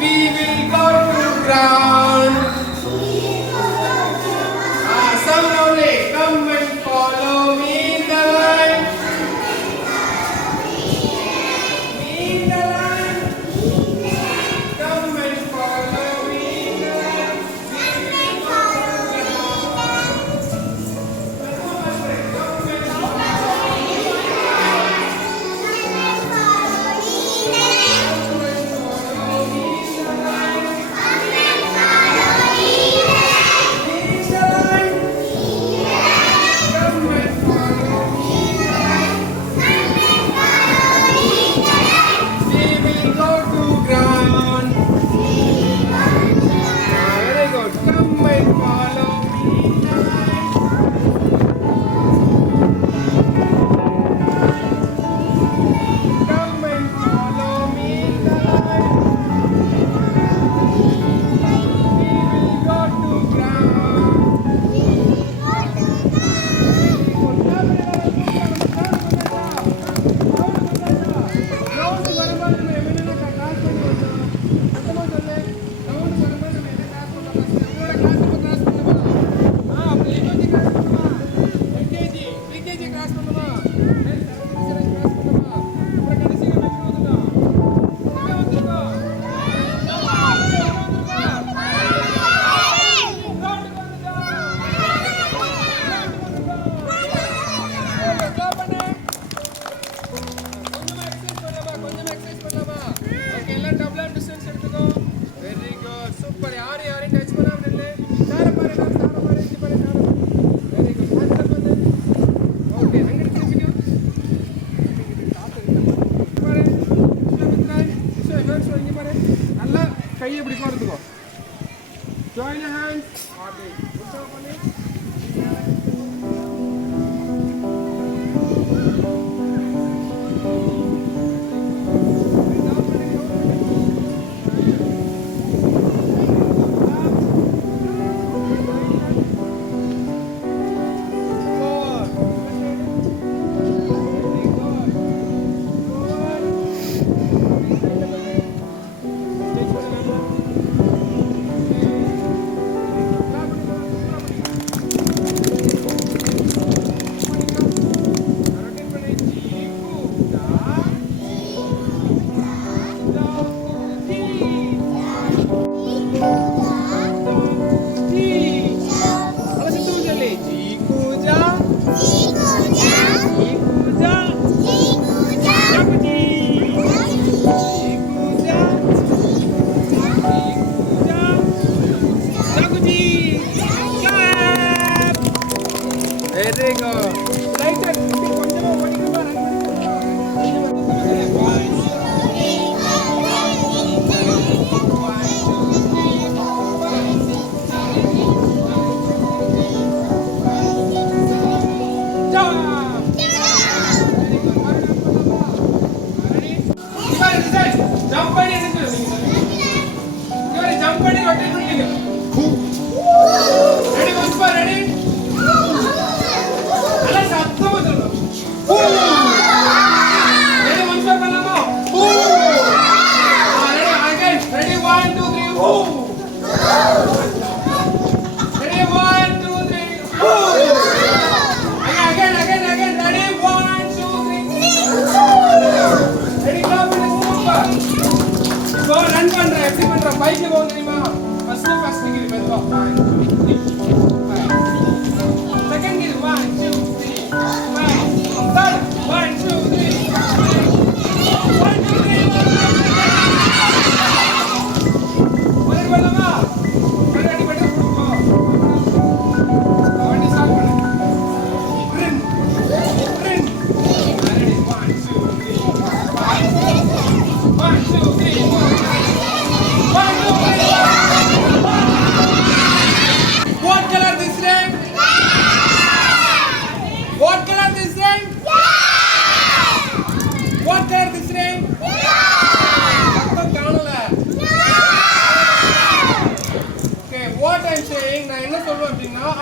We will go to ground. Sound only. Come and follow me in the line. Me in the line. Come and follow me in the line. We will go to ground. Come and follow me in the join your hands. Very good. Right there.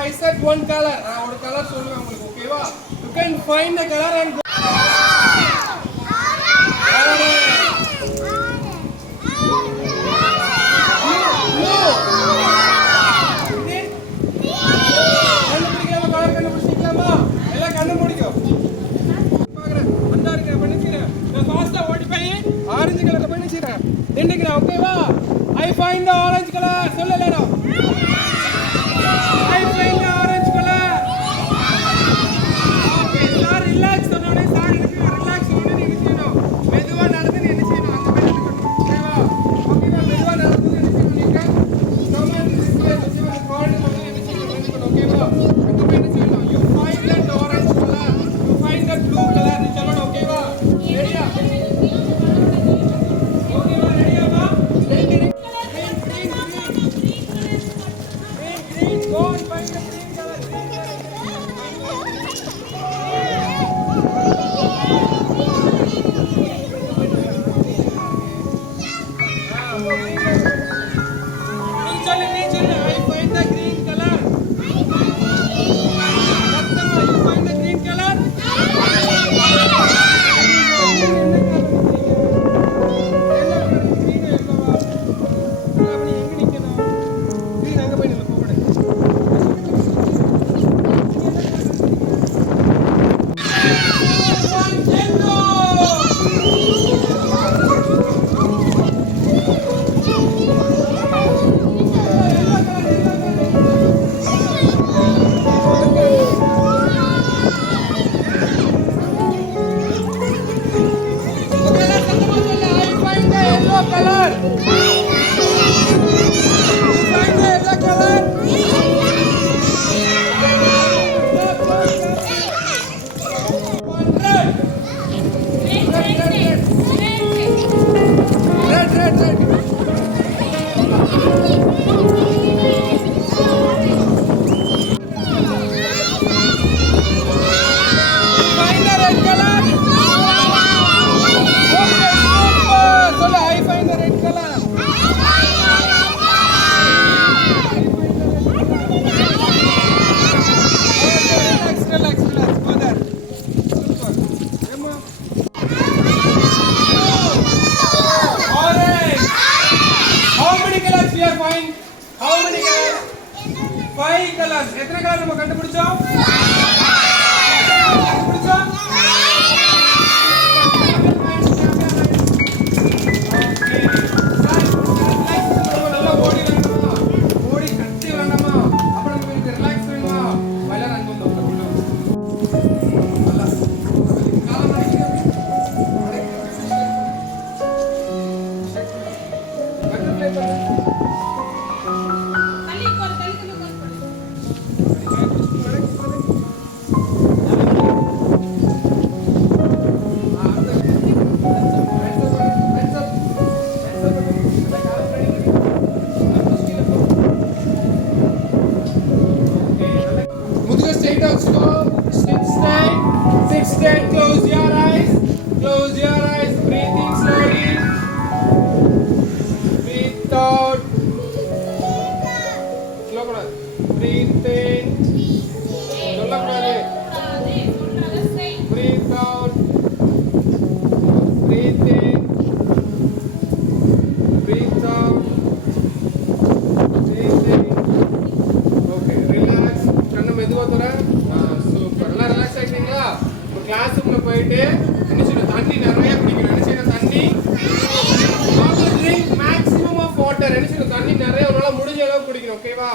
I said one color. One color okay va? You can find the color and go. I find the orange color. சொல்லு எல்லாரும். I find the orange color. Okay, sir relax சொன்னோனே sir எனக்கு relax சொன்னோனே என்ன செய்யணும்? மெதுவா நடந்து என்ன செய்யணும்? அந்த மாதிரி நடக்கணும். ஓகேவா? ஓகேவா மெதுவா நடந்து என்ன செய்யணும் நீங்க? கமெண்ட் டிஸ்ப்ளே வச்சு கார்டு பண்ணி என்ன செய்யணும்? ஓகேவா? இப்போ என்ன செய்யணும்? You find that orange color. You find that blue color. நீ சொல்லணும் ஓகேவா? ரெடியா? ஓகேவா ரெடியா பா? Ready green go and find the green color I find the green color Sattama you find the green color How many colors? 5 colors. எத்தனை கலர் நம்ம கண்டுபிடிச்சோம்? கண்டுபிடிச்சோம்? ஓகே. நல்லா ஓடி வரணுமா? ஓடி கட்டி வரணுமா? அப்புறம் உங்களுக்கு ரிலாக்ஸ் வேணுமா? வயல ரன் பண்ணு. நல்லா. காலம் அடிக்குது. பட்டர்ஃப்ளை பண்ணு. Sit stand, close your eyes, breathe in slowly, breathe out, breathe in, breathe out, breathe in, breathe out, breathe in, okay, relax, kanna meduva thora, super, alla relax ஆயிட்டீங்களா? கிளாஸுக்குள்ள போயிட்டு என்ன செய்யணும் தண்ணி நிறைய குடிக்கணும் என்ன செய்யணும் தண்ணி drink maximum of water என்ன செய்யணும் தண்ணி நிறைய உங்களால முடிஞ்ச அளவு குடிக்கணும் ஓகேவா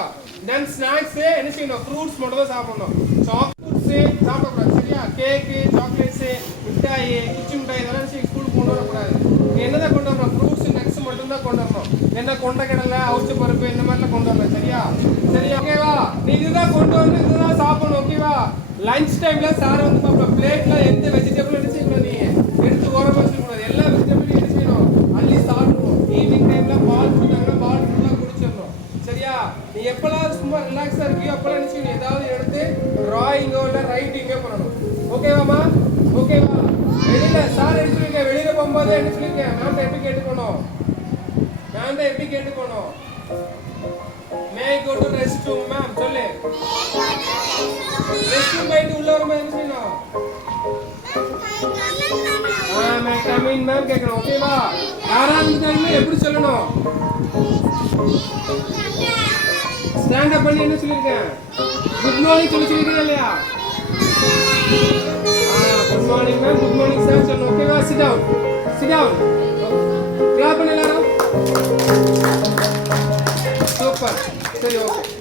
then snacks என்ன செய்யணும் ஃப்ரூட்ஸ் மட்டும் தான் சாப்பிடணும் சாக்லேட்ஸ் சாப்பிடக்கூடாது சரியா கேக் சாக்லேட்ஸ் மிட்டாய் கிச்சி மிட்டாய் இதெல்லாம் ஸ்கூலுக்கு கொண்டு வரக்கூடாது என்னதான் கொண்டு வரணும் ஃப்ரூட்ஸ் நட்ஸ் மட்டும் தான் கொண்டு வரணும் என்ன கொண்டக்கடலை அவிச்ச பருப்பு இந்த மாதிரிலாம் கொண்டு வரணும் சரியா சரியா ஓகேவா நீ இதுதான் கொண்டு வந்து இதுதான் சாப்பிடணும் ஓகேவா லஞ்ச் டைம்ல சார் வந்து பாப்பா பிளேட்ல எந்த வெஜிடபிள் எடுத்துக்கணும் நீ எடுத்து ஓரமா வச்சுக்கூடாது எல்லா வெஜிடபிளும் எடுத்துக்கணும் அள்ளி சாப்பிடணும் ஈவினிங் டைம்ல பால் குடிச்சாங்கன்னா பால் ஃபுல்லா குடிச்சிடணும் சரியா நீ எப்பெல்லாம் சும்மா ரிலாக்ஸா இருக்கியோ அப்பெல்லாம் நினைச்சு ஏதாவது எடுத்து டிராயிங்கோ இல்ல ரைட்டிங்கோ பண்ணணும் ஓகேவாமா ஓகேவா வெளியில சார் எடுத்துருக்கேன் வெளியில போகும்போது என்ன சொல்லிருக்கேன் மேம் எப்படி கேட்டுக்கணும் மேம் எப்படி கேட்டுக்கணும் may go to restroom ma'am சொல்லு ரெஸ்ட் ரூம் போயிட்டு உள்ள வரும்போது என்ன செய்யணும் மே கம் இன் மேம் கேட்கணும் ஓகேவா யாராவது இருந்தாலுமே எப்படி சொல்லணும் ஸ்டாண்ட் அப் பண்ணி என்ன சொல்லிருக்கேன் குட் மார்னிங் சொல்லிருக்கீங்க இல்லையா good morning ma'am good morning sir சொல்லணும் ஓகேவா சிட் டவுன் கிளாப் பண்ணு எல்லாரும் ಸರಿ ಓಕೆ